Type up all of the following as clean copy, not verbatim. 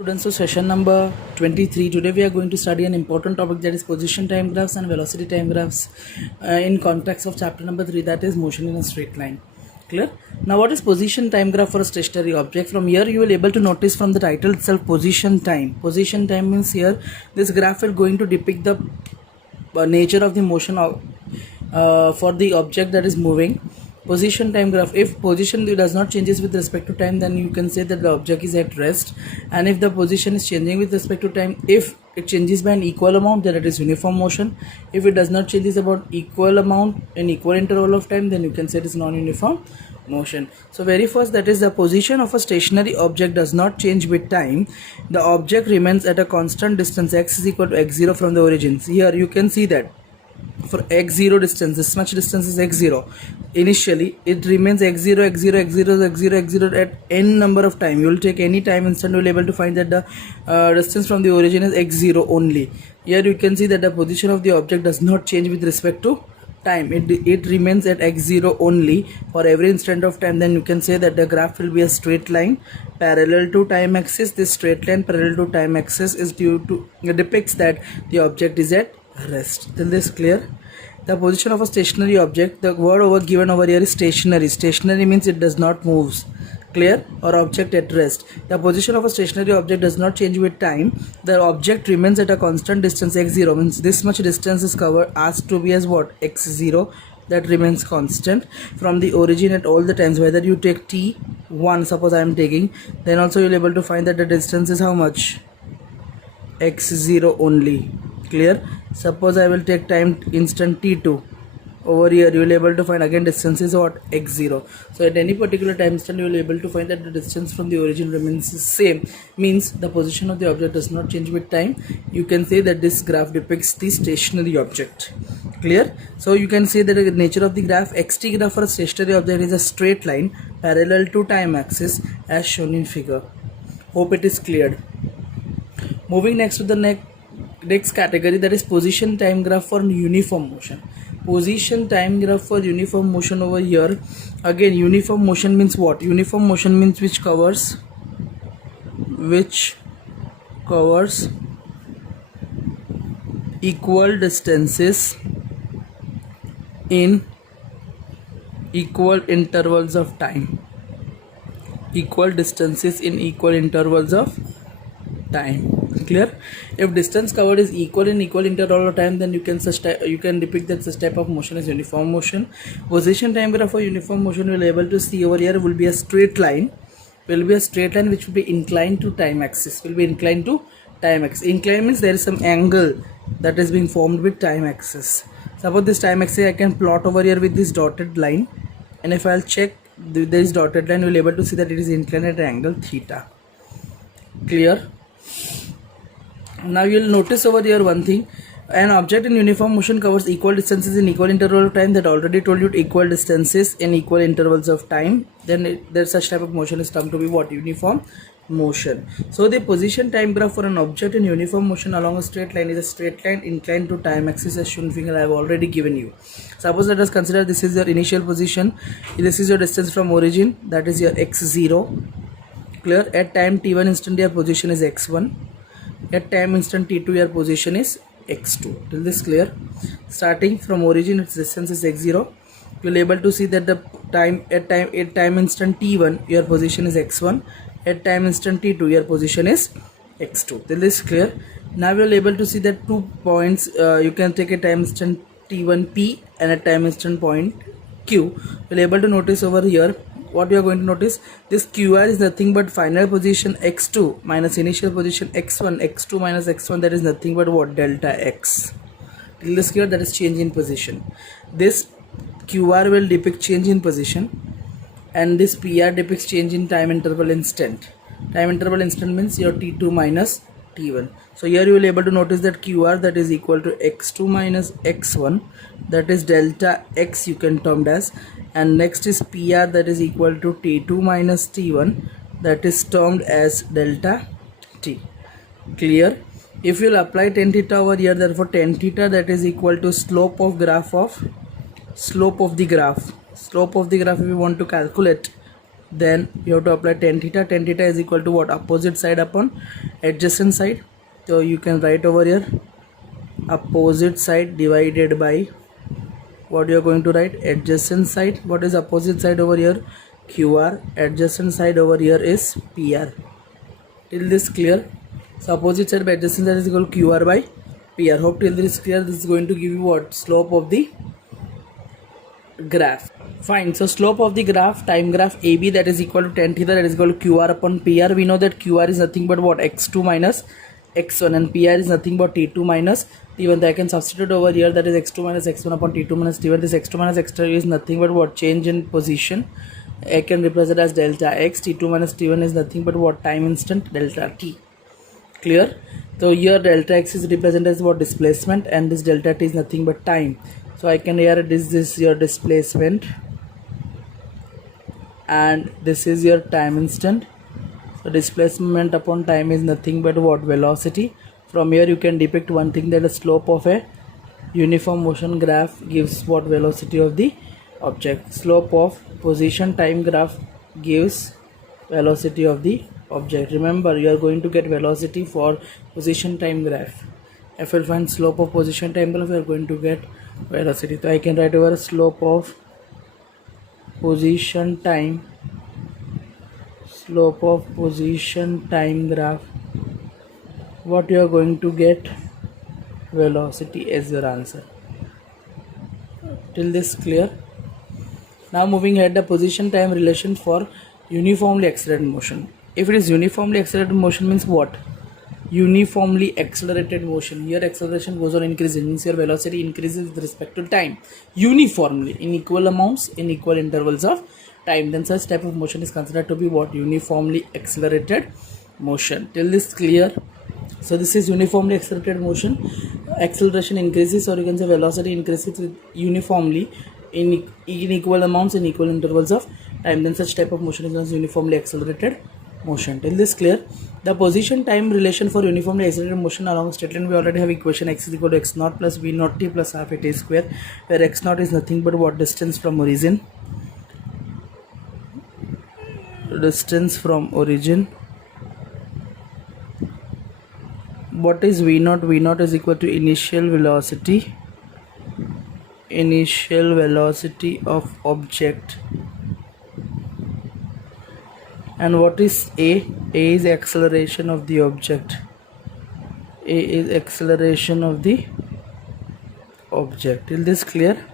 Students, so session number 23. Today we are going to study an important topic, that is position time graphs and velocity time graphs in context of chapter number 3, that is motion in a straight line. Clear? Now what is position time graph for a stationary object? From here you will able to notice from the title itself, position time. Position time means here this graph is going to depict the nature of the motion of, for the object that is moving. Position time graph, if position does not changes with respect to time, then you can say that the object is at rest. And if the position is changing with respect to time, if it changes by an equal amount, then it is uniform motion. If it does not changes about equal amount in equal interval of time, then you can say it is non-uniform motion. So very first, that is the position of a stationary object does not change with time. The object remains at a constant distance x is equal to x0 from the origin. Here you can see that for x0 distance, this much distance is x0. Initially it remains x0 x0 x0 x0 x0 at n number of time. You will take any time instant, you will able to find that the distance from the origin is x0 only. Here you can see that the position of the object does not change with respect to time. It remains at x0 only for every instant of time. Then you can say that the graph will be a straight line parallel to time axis. This straight line parallel to time axis is due to depicts that the object is at rest. Till this clear? The position of a stationary object, the word given over here is stationary. Stationary means it does not move. Clear? Or object at rest. The position of a stationary object does not change with time. The object remains at a constant distance x0, means this much distance is covered, asked to be as what? X0. That remains constant from the origin at all the times. Whether you take t1, suppose I am taking, then also you will able to find that the distance is how much? X0 only. Clear? Suppose I will take time instant t2, over here you will able to find again distance is what? X0. So at any particular time instant you will able to find that the distance from the origin remains the same, means the position of the object does not change with time. You can say that this graph depicts the stationary object. Clear? So you can say that the nature of the graph, xt graph for a stationary object is a straight line parallel to time axis as shown in figure. Hope it is cleared. Moving next to the next category, that is position time graph for uniform motion. Position time graph for uniform motion over here. Again, uniform motion means what? Uniform motion means which covers equal distances in equal intervals of time. Equal distances in equal intervals of time. Clear? If distance covered is equal in equal interval of time, then you can depict that such type of motion is uniform motion. Position time graph for uniform motion you will able to see over here will be a straight line. Will be a straight line which will be inclined to time axis. Will be inclined to time axis. Inclined means there is some angle that is being formed with time axis. Suppose this time axis I can plot over here with this dotted line, and if I'll check this dotted line, you will able to see that it is inclined at an angle theta. Clear? Now you will notice over here one thing. An object in uniform motion covers equal distances in equal interval of time. That already told you equal distances in equal intervals of time. Then there's such type of motion is termed to be what? Uniform motion. So the position time graph for an object in uniform motion along a straight line is a straight line inclined to time axis as shown figure I have already given you. Suppose let us consider this is your initial position. This is your distance from origin, that is your x0. Clear? At time t1 instant your position is x1. At time instant t2 your position is x2. Till this clear? Starting from origin its distance is x0. You will able to see that the at time instant t1 your position is x1. At time instant t2 your position is x2. Till this clear? Now you will able to see that 2 points you can take a time instant t1 p and a time instant point q. You will able to notice over here what you are going to notice, this qr is nothing but final position x2 minus initial position x1, x2 minus x1, that is nothing but what? Delta x. Till this clear? That is change in position. This qr will depict change in position, and this pr depicts change in time interval instant. Time interval instant means your t2 minus t1. So here you will able to notice that qr, that is equal to x2 minus x1, that is delta x you can term as, and next is pr, that is equal to t2 minus t1, that is termed as delta t. Clear? If you will apply tan theta over here, therefore tan theta, that is equal to slope of the graph. Slope of the graph if you want to calculate, then you have to apply tan theta. Tan theta is equal to what? Opposite side upon adjacent side. So you can write over here opposite side divided by what you are going to write? Adjacent side. What is opposite side over here? QR. Adjacent side over here is PR. Till this clear? So opposite side by adjacent side is equal to QR by PR. Hope till this is clear. This is going to give you what? Slope of the graph. Fine. So slope of the graph, time graph AB, that is equal to tan theta, that is equal to QR upon PR. We know that QR is nothing but what? X2 minus X1, and PR is nothing but T2 minus T1. I can substitute over here, that is X2 minus X1 upon T2 minus T1. This X2 minus X2 is nothing but what? Change in position. I can represent as delta X. T2 minus T1 is nothing but what? Time instant, delta T. Clear? So here delta X is represented as what? Displacement, and this delta T is nothing but time. So I can here this your displacement, and this is your time instant. So displacement upon time is nothing but what? Velocity. From here you can depict one thing, that the slope of a uniform motion graph gives what? Velocity of the object. Slope of position time graph gives velocity of the object. Remember, you are going to get velocity for position time graph. If you find slope of position time graph, you are going to get velocity. So I can write over slope of position time graph. What you are going to get? Velocity as your answer. Till this clear? Now moving ahead, the position time relation for uniformly accelerated motion. If it is uniformly accelerated motion means what? Uniformly accelerated motion. Here acceleration goes on increasing, means your velocity increases with respect to time uniformly in equal amounts in equal intervals of time. Then such type of motion is considered to be what? Uniformly accelerated motion. Till this clear? So this is uniformly accelerated motion. Acceleration increases, or you can say velocity increases with uniformly in equal amounts in equal intervals of time. Then such type of motion is known as uniformly accelerated motion. Till this clear? The position time relation for uniformly accelerated motion along a straight line, we already have equation x is equal to x naught plus v naught t plus half a t square, where x naught is nothing but what? Distance from origin. What is v naught? V naught is equal to initial velocity of object. And what is A? A is acceleration of the object. Till this clear?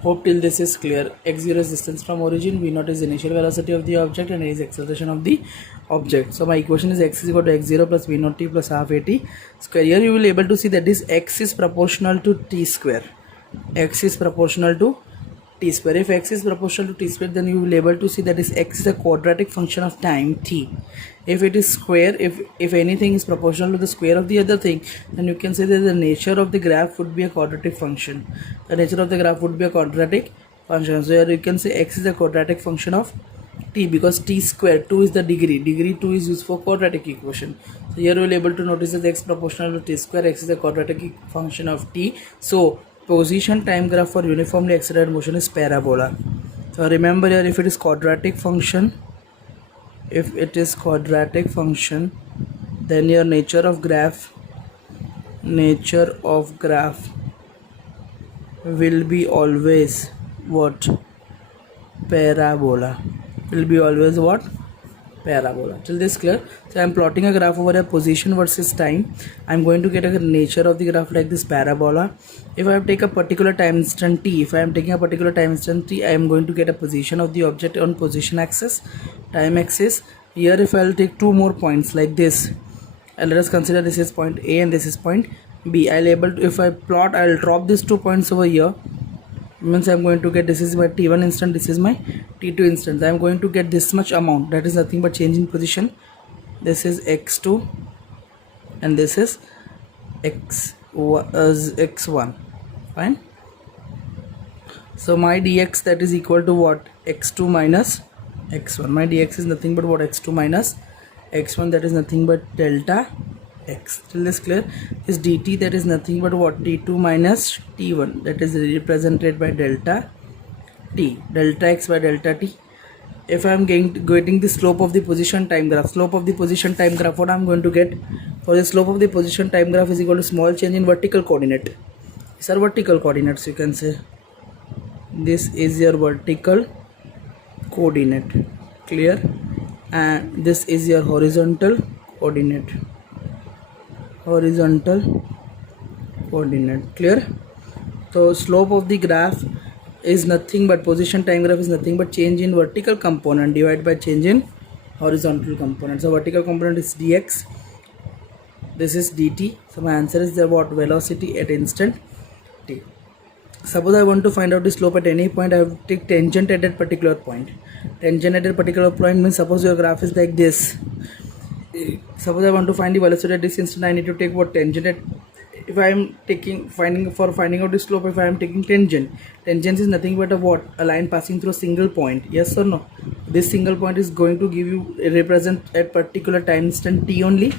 Hope till this is clear. X0 is distance from origin, V0 is initial velocity of the object, and A is acceleration of the object. So my equation is x is equal to x0 plus v0 t plus half a t square. Here you will be able to see that this x is proportional to t square. X is proportional to t square. If x is proportional to t square, then you will be able to see that this x is a quadratic function of time t. If it is square, if anything is proportional to the square of the other thing, then you can say that the nature of the graph would be a quadratic function. The nature of the graph would be a quadratic function. So here you can say x is a quadratic function of t, because t square, 2 is the degree 2 is used for quadratic equation. So here you will be able to notice that x proportional to t square, x is a quadratic function of t. So position time graph for uniformly accelerated motion is parabola. So remember here, if it is quadratic function, then your nature of graph will be always what? Parabola. Will be always what? Parabola. Till this clear? So I am plotting a graph over a position versus time. I am going to get a nature of the graph like this parabola. If I take a particular time instant t, I am going to get a position of the object on position axis, time axis. Here if I will take two more points like this, and let us consider this is point A and this is point B. If I plot, I will drop these 2 points over here. Means I am going to get, this is my t1 instant, this is my t2 instant. I am going to get this much amount, that is nothing but change in position. This is x2 and this is x1. Fine. So my dx, that is equal to what? X2 minus x1. My dx is nothing but what? X2 minus x1, that is nothing but delta x. Till this clear? This dt, that is nothing but what? T2 minus t1, that is represented by delta t, delta x by delta t. if I am getting the slope of the position time graph, what I am going to get for the slope of the position time graph is equal to small change in vertical coordinate. These are vertical coordinates, you can say. This is your vertical coordinate, clear, and this is your horizontal coordinate, clear. So slope of the graph is nothing but, position time graph is nothing but change in vertical component divided by change in horizontal component. So vertical component is dx, this is dt. So my answer is the what? Velocity at instant t. Suppose I want to find out the slope at any point, I have to take tangent at that particular point. Tangent at a particular point means, suppose your graph is like this. Suppose I want to find the velocity at this instant, I need to take what? Tangent at, if I am finding out the slope, if I am taking tangent is nothing but a what? A line passing through a single point, yes or no? This single point is going to give you, represent at particular time instant t only,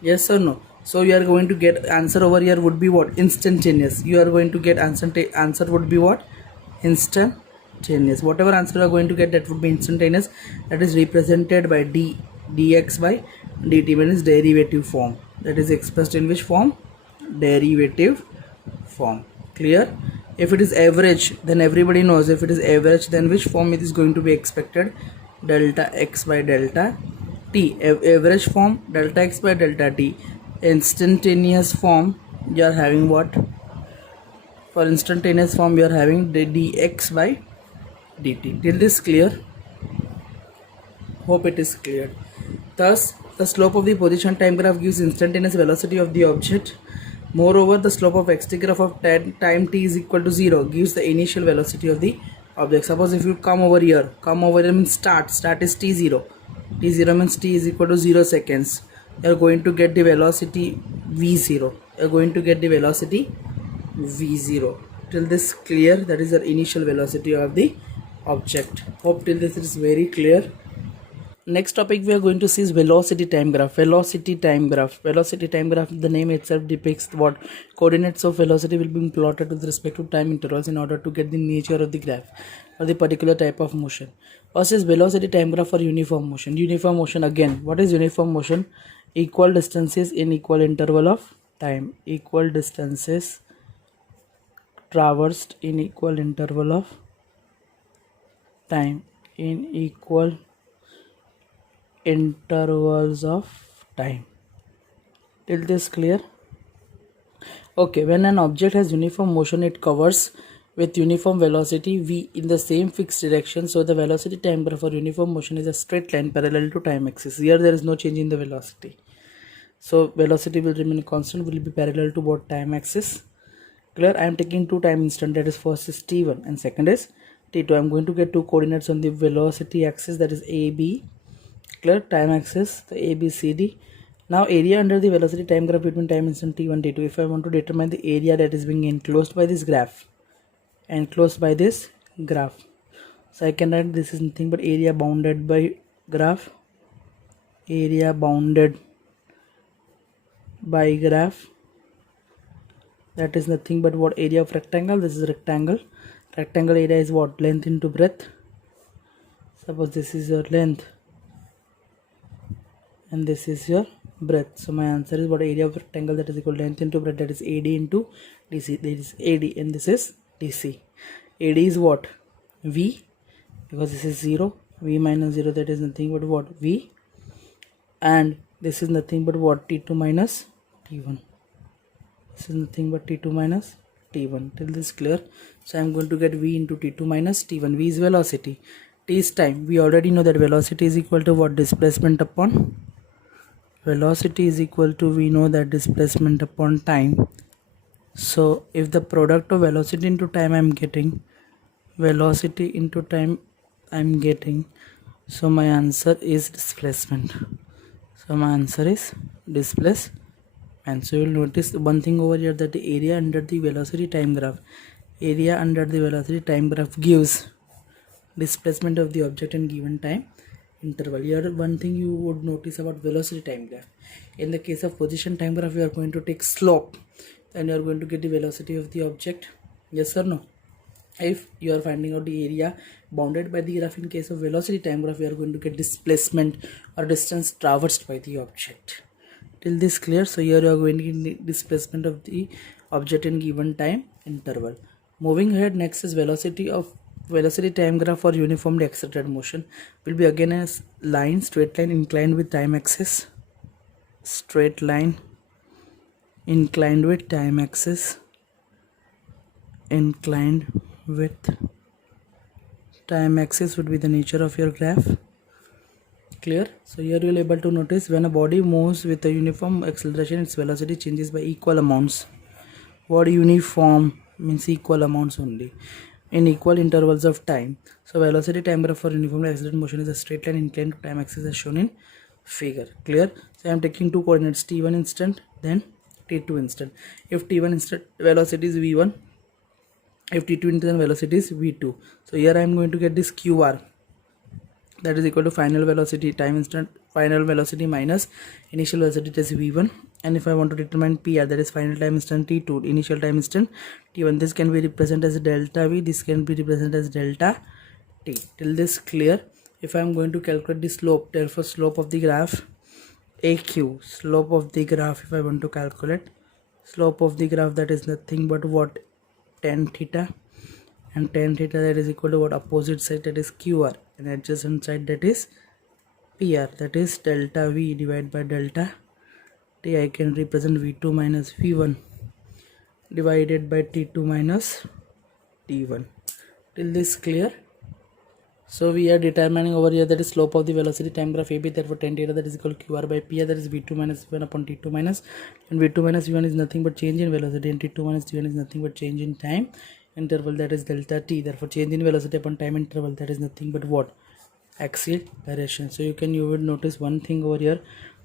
yes or no? So you are going to get answer over here would be what? Instantaneous. You are going to get answer would be what? Instantaneous. Whatever answer you are going to get, that would be instantaneous. That is represented by dx by dt, means derivative form. That is expressed in which form? Derivative form, clear. If it is average, then everybody knows, if it is average, then which form it is going to be expected? Delta x by delta t. Average form, delta x by delta t. Instantaneous form, you are having what? For instantaneous form, you are having dx by dt. Till this clear? Hope it is clear. Thus the slope of the position time graph gives instantaneous velocity of the object. Moreover, the slope of xt graph of time t is equal to 0 gives the initial velocity of the object. Suppose if you come over here means start is t0 means t is equal to 0 seconds. You are going to get the velocity v0. Till this clear? That is the initial velocity of the object. Hope till this is very clear. Next topic we are going to see is velocity time graph. Velocity time graph, the name itself depicts what? Coordinates of velocity will be plotted with respect to time intervals in order to get the nature of the graph or the particular type of motion. First is velocity time graph for uniform motion. Uniform motion, again, what is uniform motion? Equal distances in equal interval of time. Equal distances traversed in equal interval of time. In equal intervals of time. Till this clear? Okay, when an object has uniform motion, it covers with uniform velocity v in the same fixed direction. So the velocity time graph for uniform motion is a straight line parallel to time axis. Here there is no change in the velocity, so velocity will remain constant, will be parallel to what? Time axis. Clear? I am taking two time instant, that is first is t1 and second is t2. I am going to get two coordinates on the velocity axis, that is ab. Clear? Time axis, the ABCD. Now area under the velocity time graph between time instant t1 t2. If I want to determine the area that is being enclosed by this graph, so I can write this is nothing but area bounded by graph. That is nothing but what? Area of rectangle. This is rectangle. Rectangle area is what? Length into breadth. Suppose this is your length and this is your breadth. So my answer is what? Area of rectangle, that is equal to length into breadth, that is AD into DC. There is AD and this is DC. AD is what? V, because this is 0. V minus 0, that is nothing but what? V. And this is nothing but what? T2 minus T1. This is nothing but T2 minus T1. Till this clear? So I am going to get V into T2 minus T1. V is velocity. T is time. We already know that velocity is equal to what? Displacement upon velocity is equal to, we know that displacement upon time. So if the product of velocity into time I am getting, velocity into time I am getting, so my answer is displacement. So my answer is displacement. And so you will notice one thing over here, that the area under the velocity time graph, gives displacement of the object in given time interval. Here one thing you would notice about velocity time graph, in the case of position time graph, you are going to take slope and you are going to get the velocity of the object, yes or no? If you are finding out the area bounded by the graph, in case of velocity time graph, you are going to get displacement or distance traversed by the object. Till this clear? So here you are going to get displacement of the object in given time interval. Moving ahead, next is velocity time graph for uniformly accelerated motion. Will be again a line, straight line inclined with time axis. Straight line inclined with time axis. Inclined with time axis would be the nature of your graph. Clear? So here you will able to notice when a body moves with a uniform acceleration, its velocity changes by equal amounts. What uniform means equal amounts only in equal intervals of time. So velocity time graph for uniformly accelerated motion is a straight line inclined to time axis as shown in figure. Clear? So I am taking two coordinates, t1 instant, then t2 instant. If t1 instant velocity is v1, if t2 instant velocity is v2. So here I am going to get this qr, that is equal to final velocity time instant, final velocity minus initial velocity, that is v1. And if I want to determine pr, that is final time instant t2, initial time instant t1, this can be represented as delta v, this can be represented as delta t. Till this clear? If I am going to calculate the slope, therefore slope of the graph aq, slope of the graph, if I want to calculate slope of the graph, that is nothing but what, tan theta, and tan theta, that is equal to what, opposite side, that is qr, and adjacent side, that is pr, that is delta v divided by delta t. I can represent v2 minus v1 divided by t2 minus t1. Till this clear? So we are determining over here that is slope of the velocity time graph AB, therefore tan theta, that is equal to qr by pr, that is v2 minus v1 upon t2 minus, and v2 minus v1 is nothing but change in velocity, and t2 minus t1 is nothing but change in time interval, that is delta t. Therefore change in velocity upon time interval, that is nothing but what, acceleration. So you would notice one thing over here,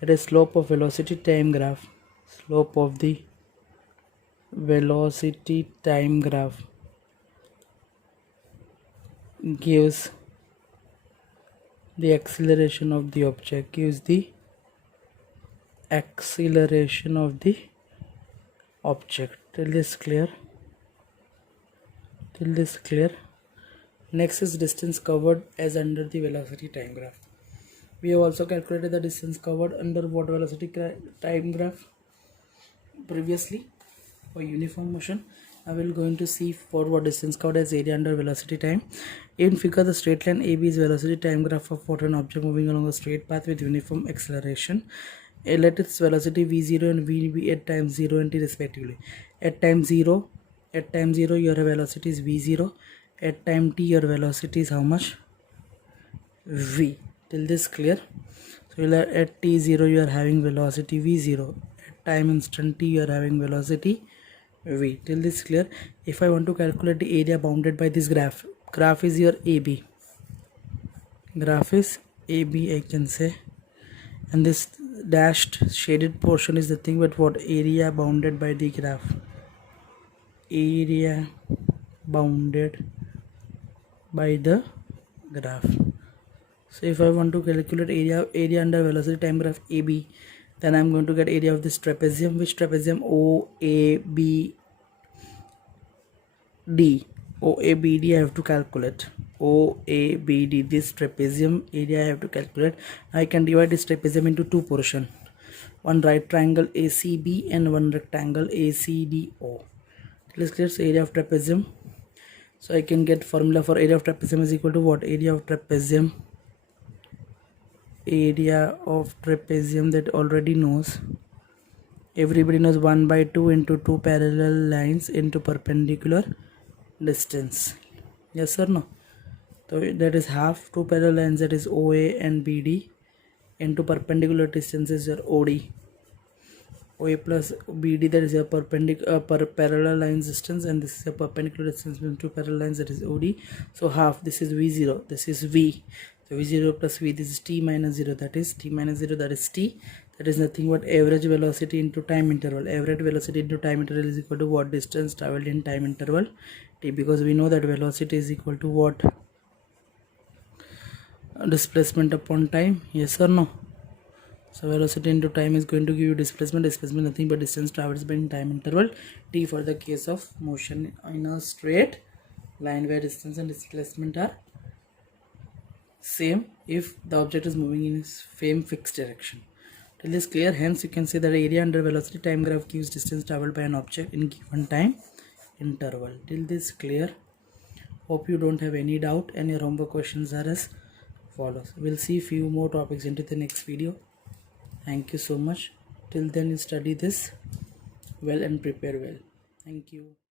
that is slope of velocity time graph, slope of the velocity time graph gives the acceleration of the object, gives the acceleration of the object. Till this clear? Till this clear? Next is distance covered as under the velocity time graph. We have also calculated the distance covered under what velocity time graph previously for uniform motion. I will going to see for what distance covered as area under velocity time. In figure, the straight line AB is velocity time graph of what, an object moving along a straight path with uniform acceleration. Let its velocity v0 and v be at time 0 and t respectively. At time 0 your velocity is v0. At time t your velocity is how much? V. Till this clear? So at t0 you are having velocity v0. At time instant t you are having velocity v. Till this clear? If I want to calculate the area bounded by this graph is your AB. Graph is AB, I can say, and this dashed shaded portion is the thing but what, area bounded by the graph. Area bounded by the graph. So if I want to calculate area under velocity time graph AB, then I am going to get area of this trapezium. Which trapezium? OABD. OABD I have to calculate. OABD, this trapezium area I have to calculate. I can divide this trapezium into two portions. One right triangle ACB and one rectangle ACDO. Let's clear. So area of trapezium. So I can get formula for area of trapezium is equal to what? Area of trapezium that already knows. Everybody knows 1 by 2 into two parallel lines into perpendicular distance. Yes or no? So that is half two parallel lines, that is OA and BD, into perpendicular distances your OD. OA plus BD, that is a parallel lines distance, and this is a perpendicular distance between two parallel lines, that is OD. So half, this is V0, this is V. So V0 plus V, this is T minus 0, that is T minus 0, that is T. That is nothing but average velocity into time interval. Average velocity into time interval is equal to what? Distance traveled in time interval T, because we know that velocity is equal to what? Displacement upon time. Yes or no? So velocity into time is going to give you displacement nothing but distance traversed by in time interval T for the case of motion in a straight line where distance and displacement are same if the object is moving in same fixed direction. Till this clear, hence you can say that area under velocity time graph gives distance traveled by an object in given time interval. Till this clear, hope you don't have any doubt and your homework questions are as follows. We'll see few more topics into the next video. Thank you so much. Till then, you study this well and prepare well. Thank you.